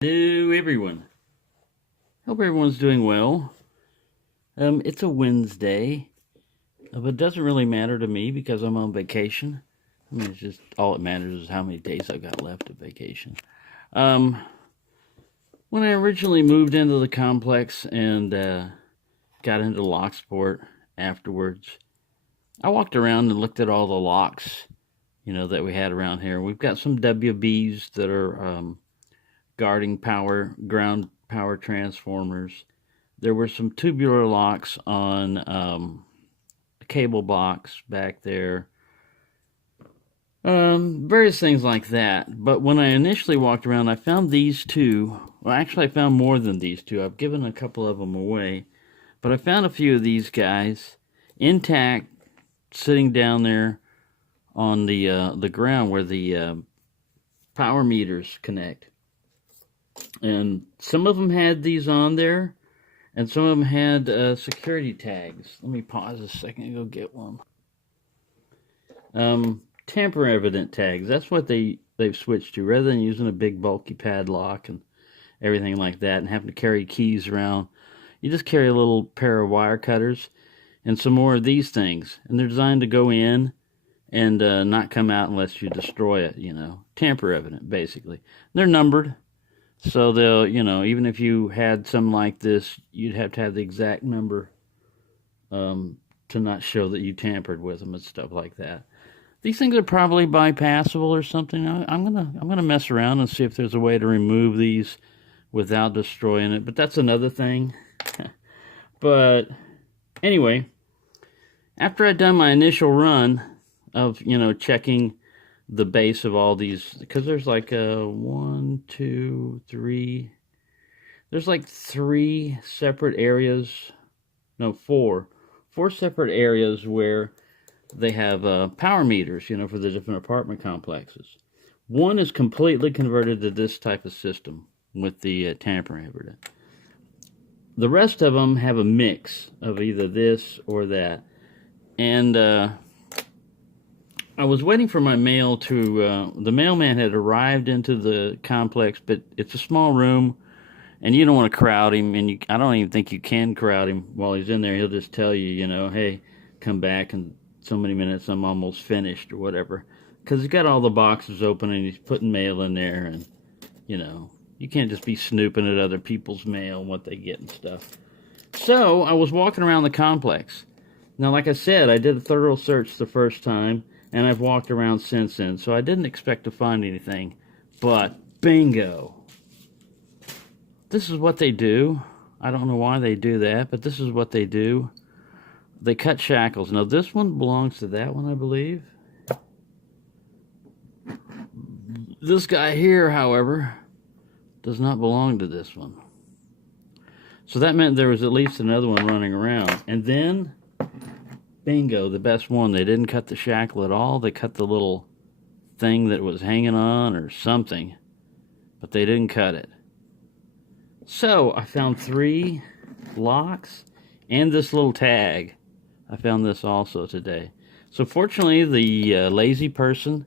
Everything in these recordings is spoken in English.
Hello, everyone. Hope everyone's doing well. It's a Wednesday, but it doesn't really matter to me because I'm on vacation. I mean, it's just all that matters is how many days I've got left of vacation. Um, when I originally moved into the complex and got into Locksport afterwards, I walked around and looked at all the locks, that we had around here. We've got some WBs that are guarding ground power transformers. There were some tubular locks on a cable box back there. Various things like that. But when I initially walked around, I found these two. Well, actually, I found more than these two. I've given a couple of them away. But I found a few of these guys intact, sitting down there on the ground where the power meters connect. And some of them had these on there, and some of them had security tags. Let me pause a second and go get one. Tamper evident tags. That's what they've switched to. Rather than using a big bulky padlock and everything like that and having to carry keys around, you just carry a little pair of wire cutters and some more of these things. And they're designed to go in and not come out unless you destroy it, Tamper evident, basically. They're numbered. So they'll, even if you had something like this, you'd have to have the exact number to not show that you tampered with them and stuff like that. These things are probably bypassable or something. I'm gonna mess around and see if there's a way to remove these without destroying it. But that's another thing. But anyway, after I'd done my initial run of checking the base of all these, because there's like one, two, three. There's like three separate areas. No, four separate areas where they have power meters, for the different apartment complexes. One is completely converted to this type of system with the tamper evident. The rest of them have a mix of either this or that. And I was waiting for my mail to, the mailman had arrived into the complex, but it's a small room, and you don't want to crowd him, and I don't even think you can crowd him while he's in there. He'll just tell you, hey, come back in so many minutes, I'm almost finished, or whatever. Because he's got all the boxes open, and he's putting mail in there, and, you can't just be snooping at other people's mail and what they get and stuff. So, I was walking around the complex. Now, like I said, I did a thorough search the first time, and I've walked around since then, so I didn't expect to find anything. But, bingo! This is what they do. I don't know why they do that, but this is what they do. They cut shackles. Now, this one belongs to that one, I believe. This guy here, however, does not belong to this one. So that meant there was at least another one running around. And then, bingo, the best one. They didn't cut the shackle at all. They cut the little thing that was hanging on or something, but they didn't cut it. So I found 3 locks and this little tag. I found this also today. So fortunately, the lazy person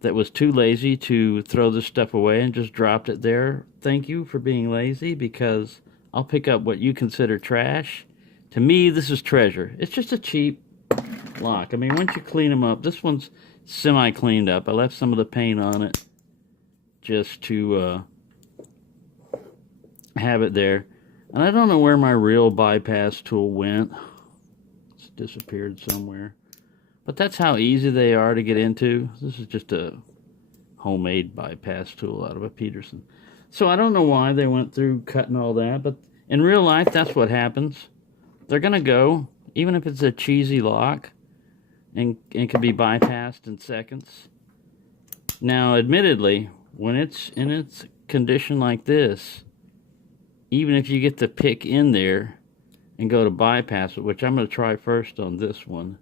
that was too lazy to throw this stuff away and just dropped it there, thank you for being lazy, because I'll pick up what you consider trash. To me, this is treasure. It's just a cheap lock. I mean, once you clean them up, this one's semi-cleaned up. I left some of the paint on it just to have it there. And I don't know where my real bypass tool went. It's disappeared somewhere. But that's how easy they are to get into. This is just a homemade bypass tool out of a Peterson. So I don't know why they went through cutting all that, but in real life, that's what happens. They're going to go, even if it's a cheesy lock, and can be bypassed in seconds. Now, admittedly, when it's in its condition like this, even if you get the pick in there and go to bypass it, which I'm going to try first on this one,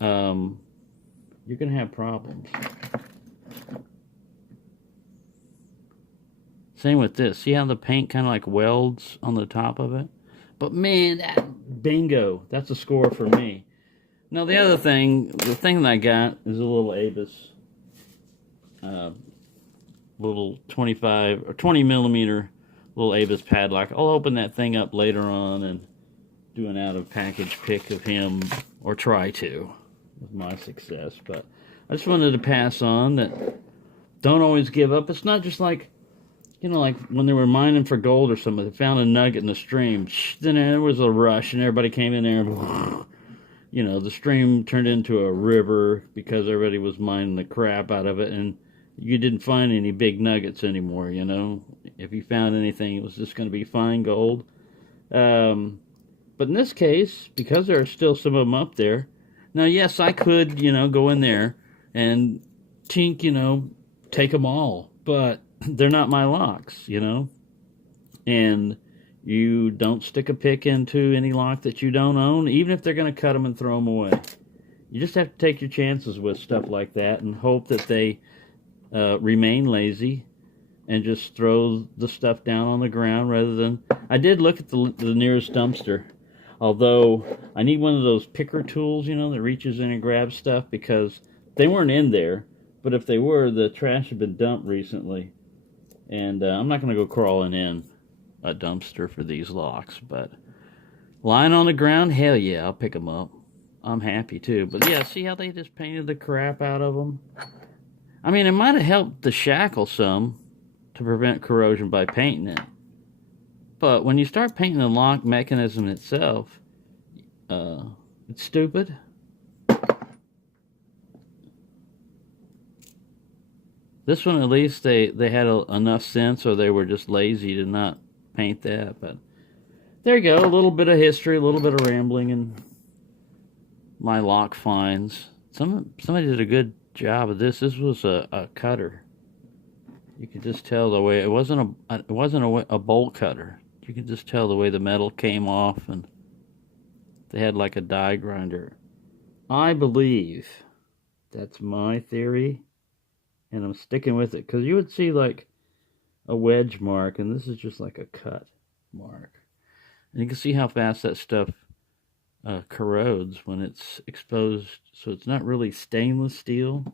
you're going to have problems. Same with this. See how the paint kind of like welds on the top of it? But man, that bingo, that's a score for me. Now the other thing, the thing that I got is a little Avis little 25 or 20 millimeter little Avis padlock. I'll open that thing up later on and do an out of package pick of him, or try to, with my success. But I just wanted to pass on that don't always give up. It's not just like, you know, like when they were mining for gold or something, they found a nugget in the stream. Then there was a rush and everybody came in there and, you know, the stream turned into a river because everybody was mining the crap out of it, and you didn't find any big nuggets anymore, you know. If you found anything, it was just going to be fine gold. But in this case, because there are still some of them up there, now, yes, I could, you know, go in there and tink, you know, take them all, but they're not my locks, you know. And you don't stick a pick into any lock that you don't own, even if they're going to cut them and throw them away. You just have to take your chances with stuff like that and hope that they remain lazy and just throw the stuff down on the ground rather than... I did look at the nearest dumpster, although I need one of those picker tools, you know, that reaches in and grabs stuff, because they weren't in there, but if they were, the trash had been dumped recently. And I'm not going to go crawling in a dumpster for these locks, but lying on the ground, hell yeah, I'll pick them up. I'm happy too. But yeah, see how they just painted the crap out of them? I mean, it might have helped the shackle some to prevent corrosion by painting it. But when you start painting the lock mechanism itself, it's stupid. This one, at least, they had enough sense, or they were just lazy to not paint that. But there you go, a little bit of history, a little bit of rambling, and my lock finds. Somebody did a good job of this. This was a cutter. You could just tell the way it wasn't a bolt cutter. You could just tell the way the metal came off, and they had like a die grinder. I believe that's my theory, and I'm sticking with it, because you would see like a wedge mark, and this is just like a cut mark. And you can see how fast that stuff corrodes when it's exposed. So it's not really stainless steel,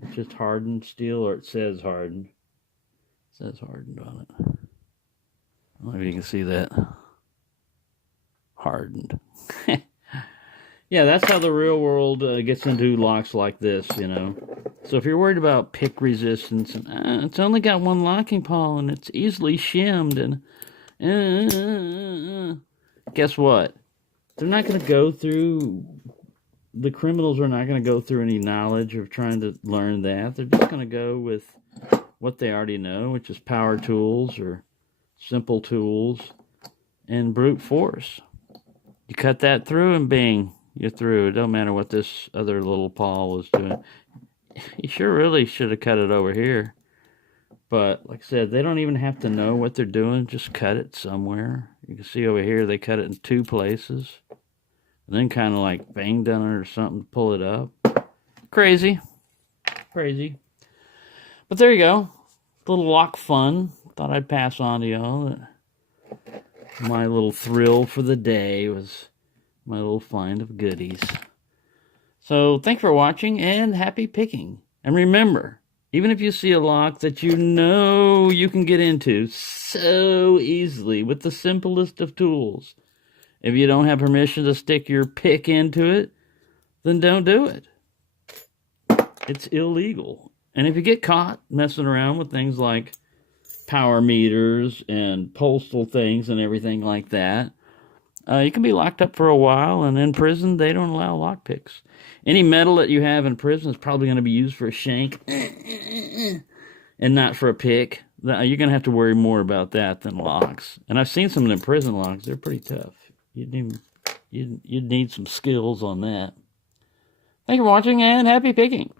it's just hardened steel, or it says hardened. It says hardened on it. I don't know if you can see that. Hardened. Yeah, that's how the real world gets into locks like this, you know. So if you're worried about pick resistance, and it's only got one locking pawl, and it's easily shimmed, and guess what? They're not going to go through, the criminals are not going to go through any knowledge of trying to learn that. They're just going to go with what they already know, which is power tools or simple tools and brute force. You cut that through and bing, you're through. It don't matter what this other little paw was doing. You sure really should have cut it over here. But like I said, they don't even have to know what they're doing. Just cut it somewhere. You can see over here they cut it in 2 places. And then kind of like banged on it or something to pull it up. Crazy. Crazy. But there you go. A little lock fun. Thought I'd pass on to y'all. My little thrill for the day was my little find of goodies. So thanks for watching, and happy picking. And remember, even if you see a lock that you know you can get into so easily with the simplest of tools, if you don't have permission to stick your pick into it, then don't do it. It's illegal. And if you get caught messing around with things like power meters and postal things and everything like that, you can be locked up for a while, and in prison, they don't allow lock picks. Any metal that you have in prison is probably going to be used for a shank and not for a pick. You're going to have to worry more about that than locks. And I've seen some of the prison locks. They're pretty tough. You'd need some skills on that. Thank you for watching, and happy picking.